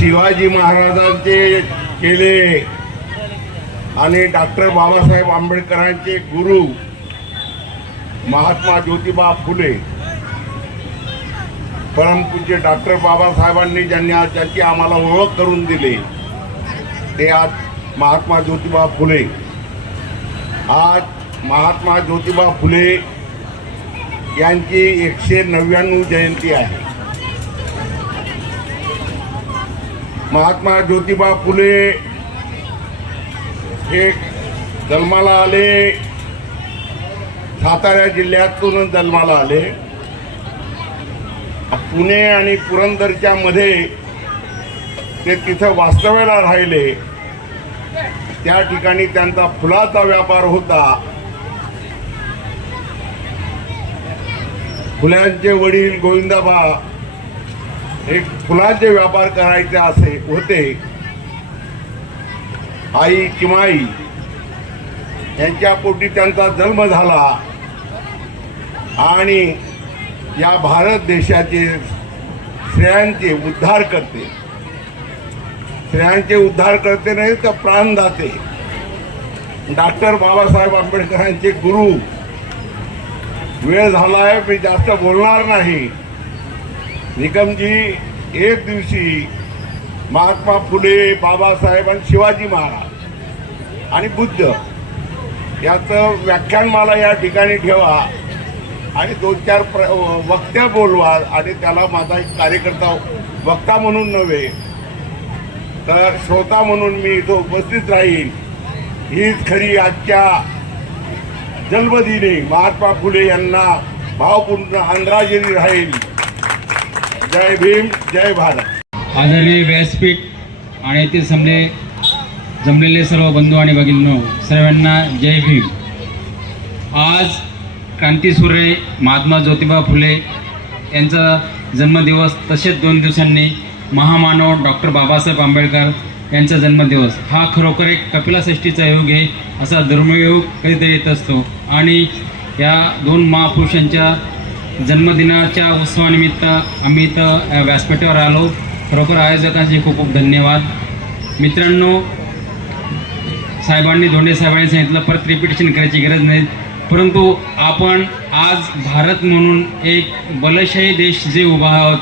शिवाजी महाराजांचे केले आणि डॉक्टर बाबासाहेब आंबेडकरांचे गुरु महात्मा ज्योतिबा फुले, परमपूज्य डॉक्टर बाबासाहेबांनी ज्यांची आम्हाला ओळख करून दिली ते आज महात्मा ज्योतिबा फुले. आज महात्मा ज्योतिबा फुले यांची 199 जयंती आहे. महात्मा ज्योतिबा फुले हे जन्माला आले, सातारा जिल्ह्यातून जन्माला आले. पुणे आणि पुरंदरच्या मध्ये ते तिथं वास्तव्याला राहिले. त्या ठिकाणी त्यांचा फुलाचा व्यापार होता. फुलांचे वडील गोविंदाबा एक फुलांचे व्यापार करायचे असे होते. आई चिमाई यांच्या पोटी त्यांचा जन्म झाला आणि या भारत देशाचे स्त्रियांचे उद्धार करते, स्त्रियांचे उद्धार करते नाही तर प्राणदाते डॉक्टर बाबासाहेब आंबेडकरांचे गुरु. वेळ झालाय, मी जास्त बोलणार नाही. निकमजी एक दिवशी महात्मा फुले, बाबासाहेब आणि शिवाजी महाराज आणि बुद्ध याचं व्याख्यान मला या ठिकाणी ठेवा आणि 2-4 वक्त्या बोलवा आणि त्याला माझा एक कार्यकर्ता वक्ता म्हणून नव्हे तर श्रोता म्हणून मी इथं उपस्थित राहील. हीच खरी आजच्या जन्मदिनी महात्मा फुले यांना भावपूर्ण आदरांजली राहील. जय भीम, जय भारत. आदरणीय व्यासपीठ आणि येथे जमलेले सर्व बंधू आणि भगिनींनो, सर्वांना जय भीम. आज क्रांतीसूर्य महात्मा ज्योतिबा फुले यांचा जन्मदिवस, तसेच 2 दिवसांनी महामानव डॉक्टर बाबासाहेब आंबेडकर यांचा जन्मदिवस. हा खरोखर एक कपिलाषष्ठीचा योग आहे, असा दुर्मिळ कधीतरी येत असतो. आणि या 2 महापुरुषांच्या जन्मदिनाच्या उत्सवानिमित्त आम्ही इथं व्यासपीठावर आलो. खरोखर आयोजकांचे खूप खूप धन्यवाद. मित्रांनो, धोंडे साहेबांनी सांगितलं, परत रिपिटेशन करायची गरज नाही. परंतु आपण आज भारत म्हणून एक बलशाही देश जे उभा आहोत,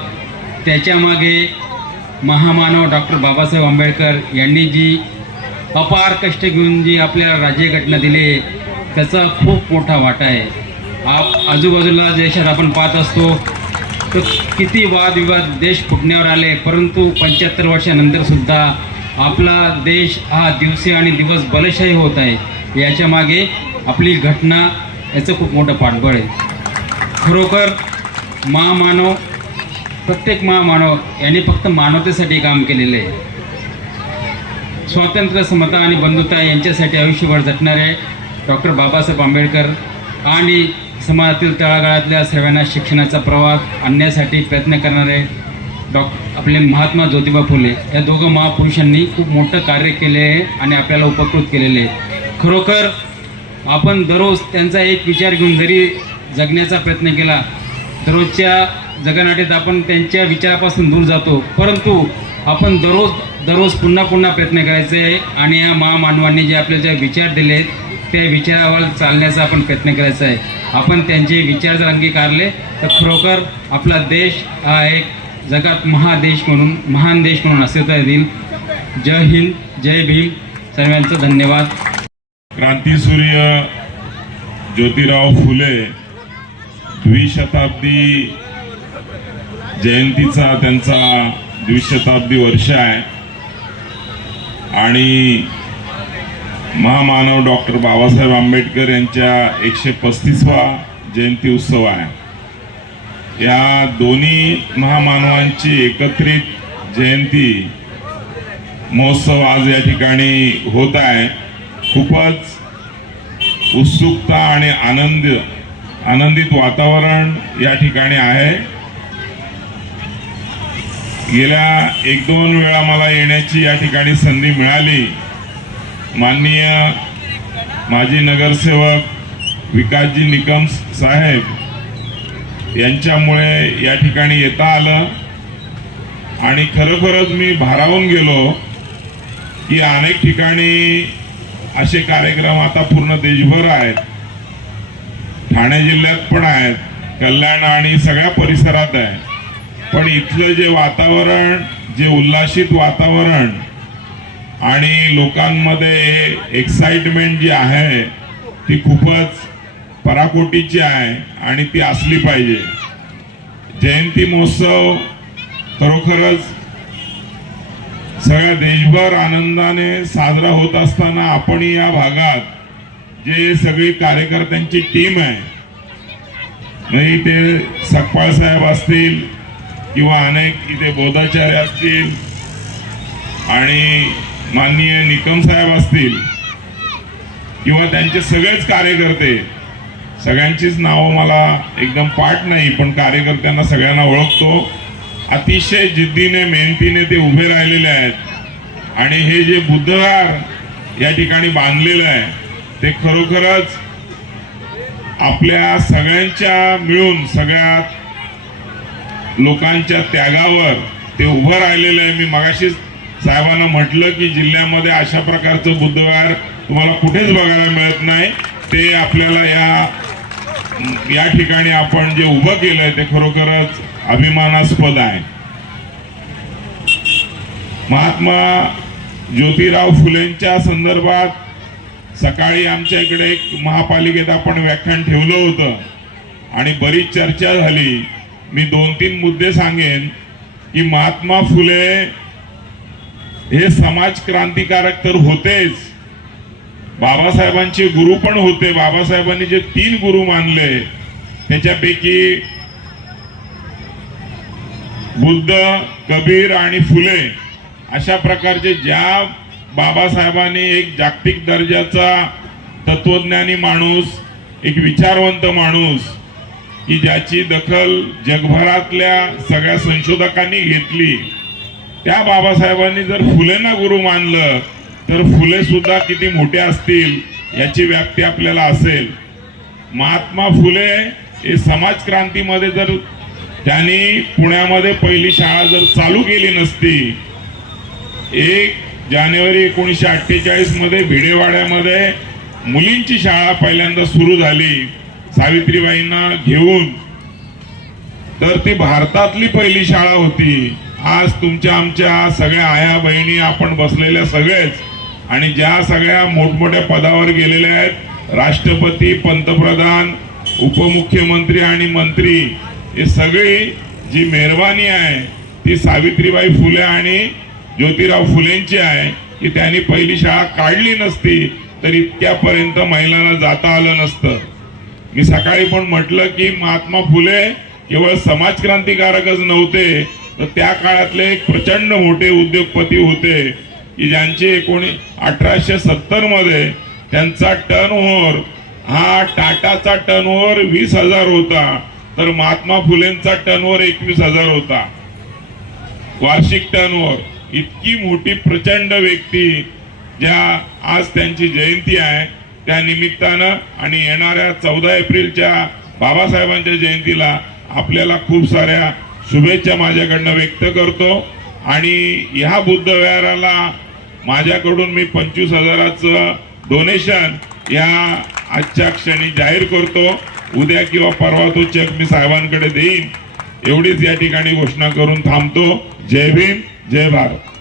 त्याच्यामागे महामानव डॉक्टर बाबासाहेब आंबेडकर यांनी जी अपार कष्ट घेऊन जी आपल्याला राज्यघटना दिली, त्याचा खूप मोठा वाटा आहे. आजूबाजूला देशात आपण पाहत असतो तर किती वादविवाद देश फुटण्यावर आले, परंतु 75 वर्षानंतर सुद्धा आपला देश हा दिवसेंदिवस बलशाही होत आहे. याच्या मागे आपली घटना, याचं खूप मोठं पाठबळ आहे. खरोखर प्रत्येक महामानव यांनी फक्त मानवतेसाठी काम केलेलं आहे. स्वातंत्र्य, समता आणि बंधुता यांच्यासाठी आयुष्यभर झटणारे डॉक्टर बाबासाहेब आंबेडकर आणि समाजातील तळागाळातल्या सर्वांना शिक्षणाचा प्रवाह आणण्यासाठी प्रयत्न करणारे आपले महात्मा ज्योतिबा फुले, या 2 महापुरुषांनी खूप मोठं कार्य केले आहे आणि आपल्याला उपकृत केलेले आहे. खरोखर आपण दररोज त्यांचा एक विचार घेऊन जरी जगण्याचा प्रयत्न केला, दररोजच्या जगनाट्यात आपण त्यांच्या विचारापासून दूर जातो, परंतु आपण दररोज पुन्हा प्रयत्न करायचे आहे आणि या महामानवांनी जे आपल्याला जे विचार दिले त्या विचारावर चालण्याचा आपण प्रयत्न करायचा आहे. आपण त्यांचे विचार जर अंगीकारले तर खरोखर आपला देश हा एक जगात महान देश म्हणून अस्तित्वात येईल. जय हिंद, जय भीम. सर्वांचं धन्यवाद. क्रांतीसूर्य ज्योतिराव फुले द्विशताब्दी जयंतीचा त्यांचा द्विशताब्दी वर्ष आहे आणि महामानव डॉक्टर बाबासाहेब आंबेडकर यांच्या 135वा जयंती उत्सव आहे. या दोन्ही महामानवांची एकत्रित जयंती महोत्सव आज या ठिकाणी होत आहे. खूपच उत्सुकता आणि आनंदित वातावरण या ठिकाणी आहे. गेल्या 1-2 वेळा मला येण्याची या ठिकाणी संधी मिळाली. माननीय माजी नगरसेवक विकासजी निकम साहेब यांच्यामुळे या ठिकाणी येता आलं आणि खरोखरच मी भारावून गेलो की अनेक ठिकाणी असे कार्यक्रम आता पूर्ण देशभर आहेत, ठाणे जिल्ह्यात पण आहेत, कल्याण आणि सगळ्या परिसरात आहे. पण इथलं जे वातावरण, जे उल्हासित वातावरण आणि लोकांमध्ये एक्साइटमेंट जी आहे ती खूपच पराकोटीची आहे आणि ती असली पाहिजे. जयंती महोत्सव खरोखरच सगळ्या देशभर आनंदाने साजरा होत असताना आपण या भागात जे सगळी कार्यकर्त्यांची टीम आहे, म्हणजे ते सकपाळ साहेब असतील किंवा अनेक इथे बोधाचार्य असतील आणि माननीय निकम साहेब असतील किंवा त्यांचे सगळेच कार्यकर्ते, सगळ्यांचीच नावं मला एकदम पाठ नाही, पण कार्यकर्त्यांना सगळ्यांना ओळखतो. अतिशय जिद्दीने मेहनतीने ते उभे राहिलेले आहेत आणि हे जे बुद्धवार या ठिकाणी बांधलेलं आहे ते खरोखरच आपल्या सगळ्यांच्या मिळून, सगळ्या लोकांच्या त्यागावर ते उभं राहिलेलं आहे. मी मगाशीच साहेबांना म्हटलं की जिल्ह्यामध्ये अशा प्रकारचं बुद्धवार तुम्हाला कुठेच बघायला मिळत नाही. ते आपल्याला या ठिकाणी आपण जे उभं केलंय ते खरोखरच अभिमानास्पद आहे. महात्मा ज्योतिराव फुलेंच्या संदर्भात सकाळी आमच्या इकडे एक महापालिकेत आपण व्याख्यान ठेवलं होतं आणि बरीच चर्चा झाली. मी 2-3 मुद्दे सांगेन की महात्मा फुले हे समाज क्रांतिकारक तर होतेच, बाबासाहेबांचे गुरु पण होते. बाबासाहेबांनी जे 3 गुरु मानले त्याच्यापैकी बुद्ध, कबीर आणि फुले अशा प्रकारचे ज्या बाबासाहेबांनी एक जागतिक दर्जाचा तत्वज्ञानी माणूस, एक विचारवंत माणूस की ज्याची दखल जगभरातल्या सगळ्या संशोधकांनी घेतली, त्या बाबासाहेबांनी जर फुलेंना गुरु मानलं तर फुले सुद्धा किती मोठे असतील याची व्याप्ती आपल्याला असेल. महात्मा फुले हे समाज क्रांतीमध्ये जर त्यांनी पुण्यामध्ये पहिली शाळा जर चालू केली नसती, 1 जानेवारी 1948 मध्ये भिडेवाड्यामध्ये मुलींची शाळा पहिल्यांदा सुरू झाली सावित्रीबाईंना घेऊन, तर ती भारतातली पहिली शाळा होती. आज तुमच्या आमच्या सगळ्या आया बहिणी आपण बसलेल्या सगळेच आणि ज्या सगळ्या मोठमोठ्या पदावर गेलेल्या आहेत, राष्ट्रपती, पंतप्रधान, उपमुख्यमंत्री आणि मंत्री, हे सगळी जी मेहरबानी आहे ती सावित्रीबाई फुले आणि ज्योतिराव फुलेंची आहे की त्यांनी पहिली शाळा काढली नसती तर इतक्यापर्यंत महिलांना जाता आलं नसतं. मी सकाळी पण म्हटलं की महात्मा फुले केवळ समाज क्रांतिकारकच नव्हते, तर त्या काळातले एक प्रचंड मोठे उद्योगपती होते की ज्यांचे 1870 मध्ये त्यांचा टर्नओव्हर हा टाटाचा टर्नओव्हर 20,000 होता, तर महात्मा फुलेंचा टर्नओव्हर 21,000 होता वार्षिक टर्नओव्हर. इतकी मोठी प्रचंड व्यक्ती, ज्या आज त्यांची जयंती आहे त्या निमित्तानं आणि येणाऱ्या 14 एप्रिलच्या बाबासाहेबांच्या जयंतीला आपल्याला खूप साऱ्या शुभेच्छा माझ्याकडनं व्यक्त करतो. आणि ह्या बुद्ध विहाराला माझ्याकडून मी 25,000चं डोनेशन या आजच्या क्षणी जाहीर करतो. उद्या किंवा परवा तो चेक मी साहेबांकडे देईन. एवढीच या ठिकाणी घोषणा करून थांबतो. जय भीम, जय भारत.